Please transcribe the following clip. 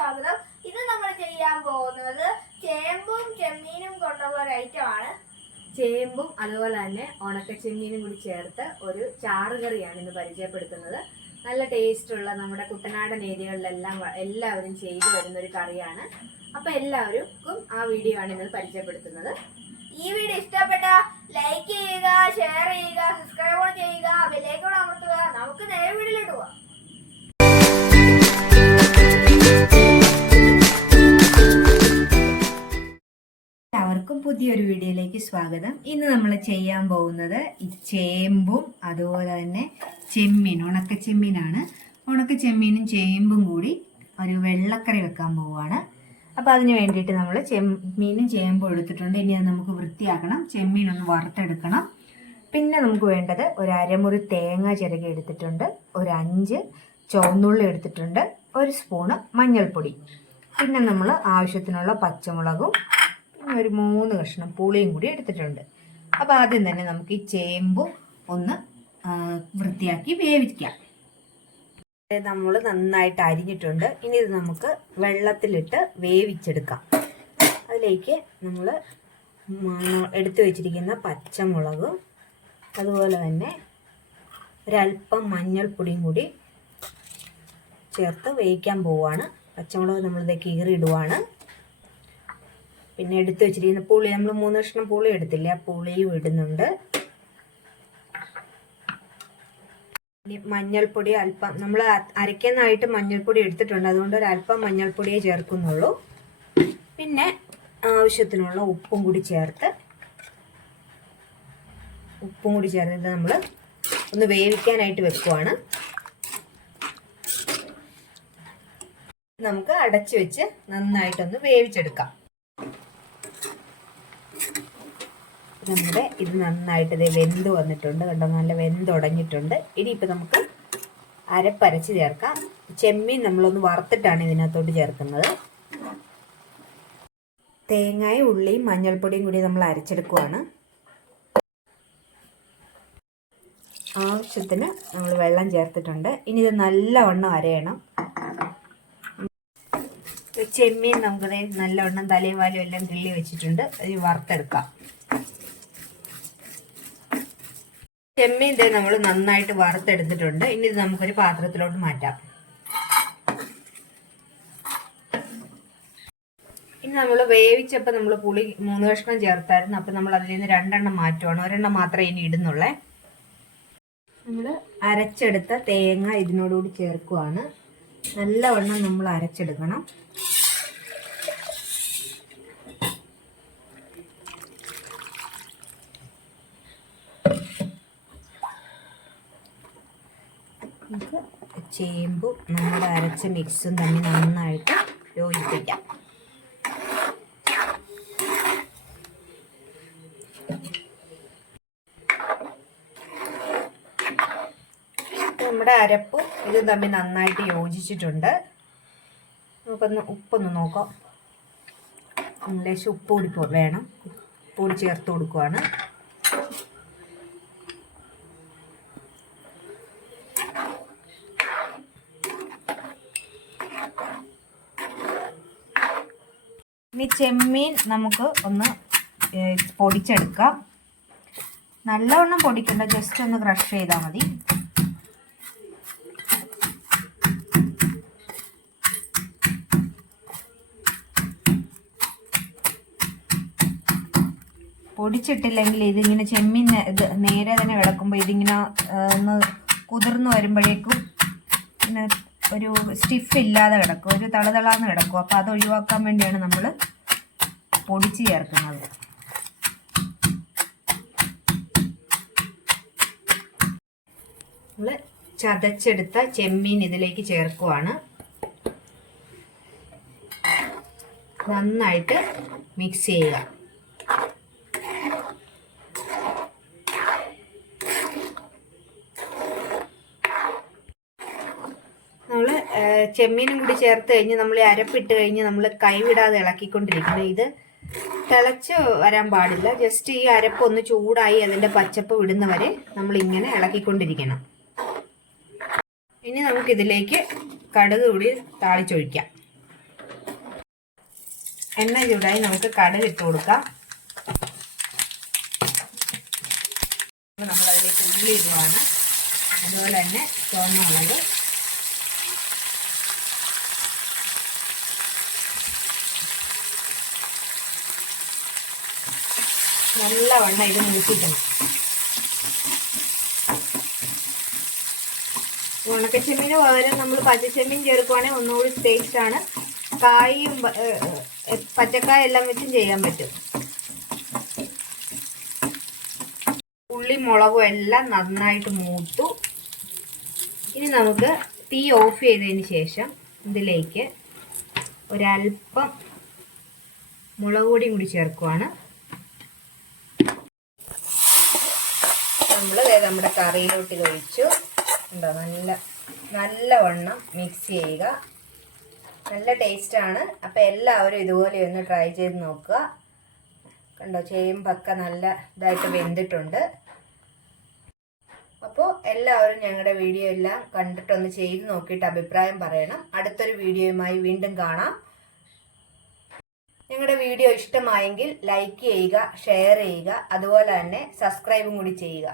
സ്വാഗതം. ഇത് നമ്മൾ ചെയ്യാൻ പോകുന്നത് ചേമ്പും ചെമ്മീനും കൊണ്ടുള്ള ഒരു ഐറ്റം ആണ്. ചേമ്പും അതുപോലെ തന്നെ ഉണക്ക ചെമ്മീനും കൂടി ചേർത്ത് ഒരു ചാറുകറിയാണ് ഇന്ന് പരിചയപ്പെടുത്തുന്നത്. നല്ല ടേസ്റ്റുള്ള നമ്മുടെ കുട്ടനാടൻ ഏരിയകളിലെല്ലാം എല്ലാവരും ചെയ്തു വരുന്ന ഒരു കറിയാണ്. അപ്പൊ എല്ലാവർക്കും ആ വീഡിയോ ആണ് ഇന്ന് പരിചയപ്പെടുത്തുന്നത്. ഈ വീഡിയോ ഇഷ്ടപ്പെട്ട ലൈക്ക് ചെയ്യുക, ഷെയർ ചെയ്യുക, സബ്സ്ക്രൈബ് ചെയ്യുക, ബെല്ലൈക്കൺ അമർത്തുക. നമുക്ക് നേരെ വീഡിയോയിലോട്ട് പോവാം. എല്ലാവർക്കും പുതിയൊരു വീഡിയോയിലേക്ക് സ്വാഗതം. ഇന്ന് നമ്മൾ ചെയ്യാൻ പോകുന്നത് ഈ ചേമ്പും അതുപോലെ തന്നെ ഉണക്ക ചെമ്മീനാണ്. ഉണക്ക ചെമ്മീനും ചേമ്പും കൂടി ഒരു വെള്ളക്കറി വെക്കാൻ പോവുകയാണ്. അപ്പോൾ അതിന് വേണ്ടിയിട്ട് നമ്മൾ ചെമ്മീനും ചേമ്പും എടുത്തിട്ടുണ്ട്. ഇനി അത് നമുക്ക് വൃത്തിയാക്കണം. ചെമ്മീനൊന്ന് വറുത്തെടുക്കണം. പിന്നെ നമുക്ക് വേണ്ടത് ഒരു അരമുറി തേങ്ങ ചിരകി എടുത്തിട്ടുണ്ട്, ഒരു 5 ചുവന്നുള്ളി എടുത്തിട്ടുണ്ട്, ഒരു സ്പൂണ് മഞ്ഞൾപ്പൊടി, പിന്നെ നമ്മൾ ആവശ്യത്തിനുള്ള പച്ചമുളകും പിന്നെ ഒരു 3 കഷ്ണം പുളിയും കൂടി എടുത്തിട്ടുണ്ട്. അപ്പോൾ ആദ്യം തന്നെ നമുക്ക് ഈ ചേമ്പും ഒന്ന് വൃത്തിയാക്കി വേവിക്കാം. നമ്മൾ നന്നായിട്ട് അരിഞ്ഞിട്ടുണ്ട്. ഇനി ഇത് നമുക്ക് വെള്ളത്തിലിട്ട് വേവിച്ചെടുക്കാം. അതിലേക്ക് നമ്മൾ എടുത്തു വെച്ചിരിക്കുന്ന പച്ചമുളകും അതുപോലെ തന്നെ ഒരല്പം മഞ്ഞൾപ്പൊടിയും കൂടി ചേർത്ത് വേവിക്കാൻ പോവുകയാണ്. പച്ചമുളക് നമ്മളിത് കീറിയിടുവാണ്. പിന്നെ എടുത്തു വെച്ചിരിക്കുന്ന പുളി, നമ്മൾ 3 കഷ്ണം പുളി എടുത്തില്ല, ആ പുളിയും ഇടുന്നുണ്ട്. മഞ്ഞൾപ്പൊടി അല്പം, നമ്മൾ അരയ്ക്കാനായിട്ട് മഞ്ഞൾപ്പൊടി എടുത്തിട്ടുണ്ട്, അതുകൊണ്ട് ഒരല്പം മഞ്ഞൾപ്പൊടിയെ ചേർക്കുന്നുള്ളൂ. പിന്നെ ആവശ്യത്തിനുള്ള ഉപ്പും കൂടി ചേർത്ത് ഇത് നമ്മൾ ഒന്ന് വേവിക്കാനായിട്ട് വെക്കുവാണ്. നമുക്ക് അടച്ചു വെച്ച് നന്നായിട്ടൊന്ന് വേവിച്ചെടുക്കാം. ഇത് നന്നായിട്ട് വെന്ത് വന്നിട്ടുണ്ട്, കണ്ടോ, നല്ല വെന്തുടങ്ങിയിട്ടുണ്ട്. ഇനിയിപ്പോൾ നമുക്ക് അരപ്പരച്ച് ചേർക്കാം. ചെമ്മീൻ നമ്മളൊന്ന് വറുത്തിട്ടാണ് ഇതിനകത്തോട്ട് ചേർക്കുന്നത്. തേങ്ങയും ഉള്ളിയും മഞ്ഞൾപ്പൊടിയും കൂടി നമ്മൾ അരച്ചെടുക്കുവാണ്. ആവശ്യത്തിന് നമ്മൾ വെള്ളം ചേർത്തിട്ടുണ്ട്. ഇനി ഇത് നല്ലവണ്ണം അരയണം. ചെമ്മീൻ നമുക്ക് നല്ലവണ്ണം തലയും വാലും എല്ലാം കിള്ളി വെച്ചിട്ടുണ്ട്. അത് വറുത്തെടുക്കാം. ചെമ്മീൻ നമ്മൾ നന്നായിട്ട് വറുത്തെടുത്തിട്ടുണ്ട്. ഇനി ഇത് നമുക്കൊരു പാത്രത്തിലോട്ട് മാറ്റാം. ഇനി നമ്മൾ വേവിച്ചപ്പോൾ നമ്മൾ പുളി 3 കഷ്ണം ചേർത്തായിരുന്നു. അപ്പം നമ്മൾ അതിൽ നിന്ന് 2 എണ്ണം മാറ്റുവാണ്. 1 എണ്ണം മാത്രമേ ഇനി ഇടുന്നുള്ളേ. നമ്മൾ അരച്ചെടുത്ത തേങ്ങ ഇതിനോടുകൂടി ചേർക്കുവാണ്. നല്ലവണ്ണം നമ്മൾ അരച്ചെടുക്കണം. നമുക്ക് ചേമ്പും നമ്മുടെ അരച്ച മിക്സും തമ്മിൽ നന്നായിട്ട് യോജിപ്പിക്കാം. നമ്മുടെ അരപ്പും ഇതും തമ്മിൽ നന്നായിട്ട് യോജിച്ചിട്ടുണ്ട്. ഉപ്പൊന്ന് നോക്കാം. ലേശം ഉപ്പ് കൂടി വേണം. ഉപ്പ് കൂടി ചേർത്ത് കൊടുക്കുവാണ്. ഇനി ചെമ്മീൻ നമുക്ക് ഒന്ന് പൊടിച്ചെടുക്കാം. നല്ലവണ്ണം പൊടിക്കണ്ട, ജസ്റ്റ് ഒന്ന് ക്രഷ് ചെയ്താൽ മതി. പൊടിച്ചിട്ടില്ലെങ്കിൽ ഇതിങ്ങനെ ചെമ്മീൻ ഇത് നേരെ തന്നെ കിടക്കുമ്പോൾ ഇതിങ്ങനെ ഒന്ന് കുതിർന്ന് വരുമ്പോഴേക്കും പിന്നെ ഒരു സ്റ്റിഫ് ഇല്ലാതെ കിടക്കും, ഒരു തളതളാന്ന് കിടക്കും. അപ്പോൾ അത് ഒഴിവാക്കാൻ വേണ്ടിയാണ് നമ്മൾ പൊടിച്ച് ചേർക്കുന്നത്. നമ്മൾ ചതച്ചെടുത്ത ചെമ്മീൻ ഇതിലേക്ക് ചേർക്കുവാണ്. നന്നായിട്ട് മിക്സ് ചെയ്യുക. നമ്മൾ ചെമ്മീനും കൂടി ചേർത്ത് കഴിഞ്ഞ് നമ്മൾ അരപ്പിട്ട് കഴിഞ്ഞ് നമ്മൾ കൈവിടാതെ ഇളക്കിക്കൊണ്ടിരിക്കണം. ഇത് തിളച്ച് വരാൻ പാടില്ല. ജസ്റ്റ് ഈ അരപ്പൊന്ന് ചൂടായി അതിൻ്റെ പച്ചപ്പ് വിടുന്നവരെ നമ്മളിങ്ങനെ ഇളക്കിക്കൊണ്ടിരിക്കണം. ഇനി നമുക്കിതിലേക്ക് കടുക് കൂടി താളിച്ചൊഴിക്കാം. എണ്ണ ചൂടായി നമുക്ക് കടുക് ഇട്ട് കൊടുക്കാം. നമ്മളതിലേക്ക് ഉള്ളി ഇടുവാണ്. അതുപോലെ തന്നെ ചുവന്നുള്ളത്, നല്ലവണ്ണം ഇത് മൂപ്പിക്കണം. ഉണക്കച്ചെമ്മീന് പകരം നമ്മൾ പച്ചച്ചെമ്മീൻ ചേർക്കുവാണെങ്കിൽ ഒന്നുകൂടി ടേസ്റ്റാണ്. കായും പച്ചക്കായ എല്ലാം വെച്ചും ചെയ്യാൻ പറ്റും. ഉള്ളി മുളകും എല്ലാം നന്നായിട്ട് മൂത്തു. ഇനി നമുക്ക് തീ ഓഫ് ചെയ്തതിന് ശേഷം ഇതിലേക്ക് ഒരല്പം മുളക് പൊടിയും കൂടി ചേർക്കുവാണ്. നമ്മൾ നമ്മുടെ കറിയിലോട്ട് ഇത് ഒഴിച്ചു. ഉണ്ടോ, നല്ലവണ്ണം മിക്സ് ചെയ്യുക. നല്ല ടേസ്റ്റാണ്. അപ്പോൾ എല്ലാവരും ഇതുപോലെ ഒന്ന് ട്രൈ ചെയ്ത് നോക്കുക. കണ്ടോ, ചേമ്പൊക്കെ നല്ല ഇതായിട്ട് വെന്തിട്ടുണ്ട്. അപ്പോൾ എല്ലാവരും ഞങ്ങളുടെ വീഡിയോ എല്ലാം കണ്ടിട്ടൊന്ന് ചെയ്ത് നോക്കിയിട്ട് അഭിപ്രായം പറയണം. അടുത്തൊരു വീഡിയോയുമായി വീണ്ടും കാണാം. ഞങ്ങളുടെ വീഡിയോ ഇഷ്ടമായെങ്കിൽ ലൈക്ക് ചെയ്യുക, ഷെയർ ചെയ്യുക, അതുപോലെ തന്നെ സബ്സ്ക്രൈബും കൂടി ചെയ്യുക.